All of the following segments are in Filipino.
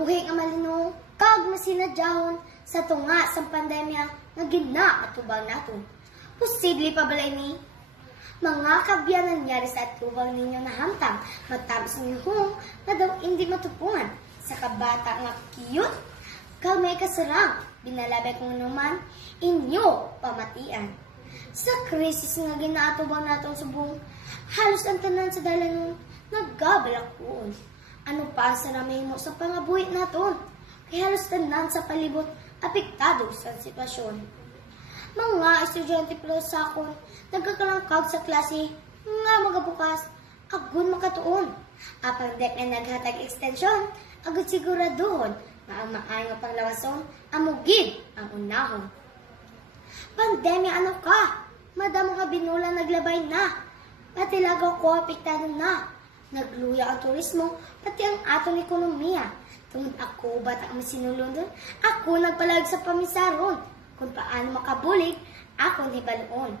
buhi nga malino, kag masinadyahon sa tunga sa pandemya nga ginaatubang nato. Posible pa bala ini? Mga kabyan nangyari sa atubang ninyo na hamtang, matapos ninyo na daw hindi matupungan sa kabata nga cute, kag may kasarang, binalabay kong naman, inyo pamatian. Sa krisis nga ginaatubang natong subong, halos ang tanan sa dalan naggabalakon. Ano pa ang saramay mo sa pangabuhi naton? Kaya halos tanan sa palibot apektado sa sitwasyon. Mga estudyante plus sakon, nagkakalangkag sa klase nga magabukas, agun makatuon. Apang dek na naghatag ekstensyon, agad siguraduhon na ang maayo panglawason, amugid ang unahon. Pandemya ano ka? Madamo nga binulan naglabay na. Pati lagaw ko apektado na. Nagluya ang turismo, pati ang atong ekonomiya. Tungod ako bata ang sinulundon, ako nagpalag sa pamisaron. Kung paano makabulig, ako hibaluon.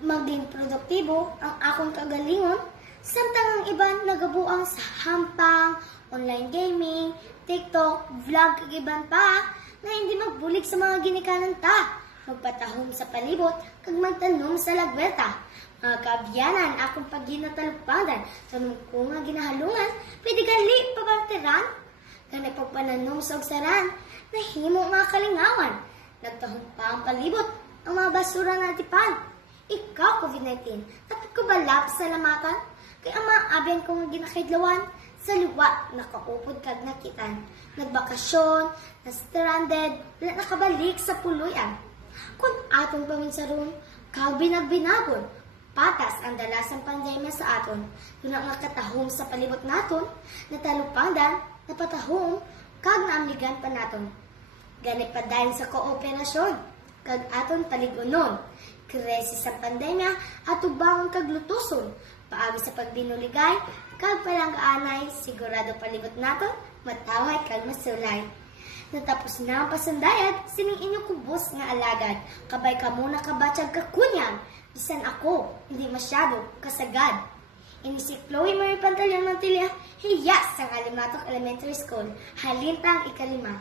Maging produktibo ang akong kagalingon, samtang ang iban nagabuang sa hampang, online gaming, TikTok, vlog kag iban pa, na hindi magbulig sa mga ginikanan ta. Magpatahom sa palibot, kag magtanom sa lagweta. Mga kaabyanan, akong pagginatalupadan, sa ko nga ginahalungan, pwede gali pabarteran. Ganay pagpananom sa ogsaran, nahimo mga kalingawan. Nagtahom pa ang palibot, ang mga basura na tipan. Ikaw, COVID-19, dapat ko balap sa lamatan? Kaya ang mga abyan ko nga ginakidlawan, sa luwa, nakaupod kag nakitan. Nagbakasyon, na-stranded, nakabalik sa puluyan. Kung atong paminsaron, kag binagbinabon, patas ang dalasang pandemya sa aton. Kung ang katahom sa palibot naton, natalupandan, napatahom, kag naamligan pa naton. Ganit pa dahil sa kooperasyon, kag aton paligunon. Krisis sa pandemya, atubangon kag lutuson. Paagi sa pagbinuligay, kag palanggaanay, sigurado palibot naton, mataway kag masulay. Natapos na ang pasandayag, sining inyo kubos nga alagad. Kabay ka muna kabatsag kakunyag. Bisan ako, hindi masyado kasagad. Ini si Chloe Marie Pantaleon Montilla, hiyas sa Alimatok Elementary School, halintang ikalima.